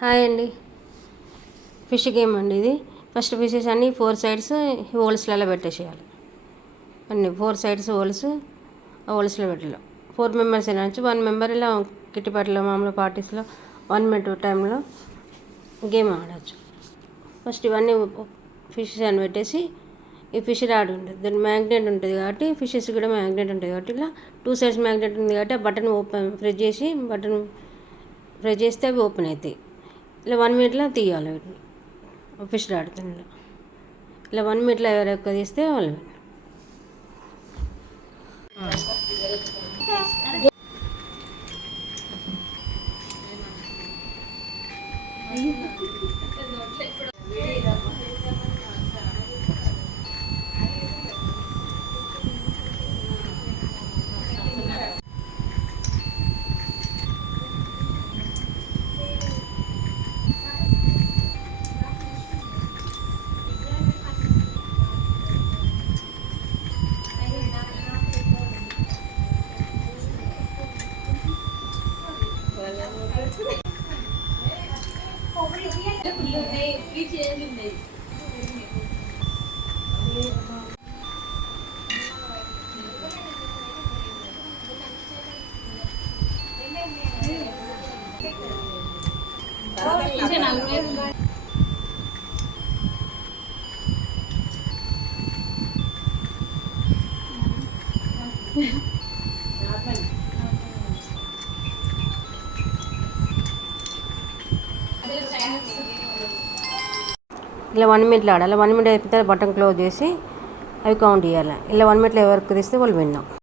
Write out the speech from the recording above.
Hi అండి. Fish game అండి ఇది. ఫస్ట్ ఫిషెస్ అన్నీ 4 సైడ్స్ హోల్స్లలో పెట్టేసేయాలి. అన్నీ 4 సైడ్స్ హోల్స్లో పెట్టాలి. 4 మెంబర్స్ అయినా 1 మెంబర్ ఇలా కిట్టిపాట్లో మామూలు పార్టీస్లో 1 మినిట్ టైంలో గేమ్ ఆడవచ్చు. ఫస్ట్ ఇవన్నీ ఫిషెస్ అని పెట్టేసి ఈ ఫిష్ రాడ్ ఉంటుంది, దాని మ్యాగ్నెట్ ఉంటుంది కాబట్టి ఫిషెస్ కూడా మ్యాగ్నెట్ ఉంటుంది కాబట్టి ఇలా 2 సైడ్స్ మ్యాగ్నెట్ ఉంది కాబట్టి ఆ బటన్ ప్రెస్ చేసి ప్రెస్ చేస్తే అవి ఓపెన్ అవుతాయి. ఇలా 1 మినిట్లో తీయాలి వీటిని. ఫిష్ ఆడుతుంది ఇలా 1 మినిట్లో ఎవరు ఎక్కువ తీస్తే వాళ్ళు. ఇలా 1 మినిట్లో ఆడాలి. 1 మినిట్ అయిపోతే బటన్ క్లోజ్ చేసి అవి కౌంట్ చేయాలి. ఇలా 1 మినిట్లో ఎవరికి తీస్తే వాళ్ళు విన్నాం.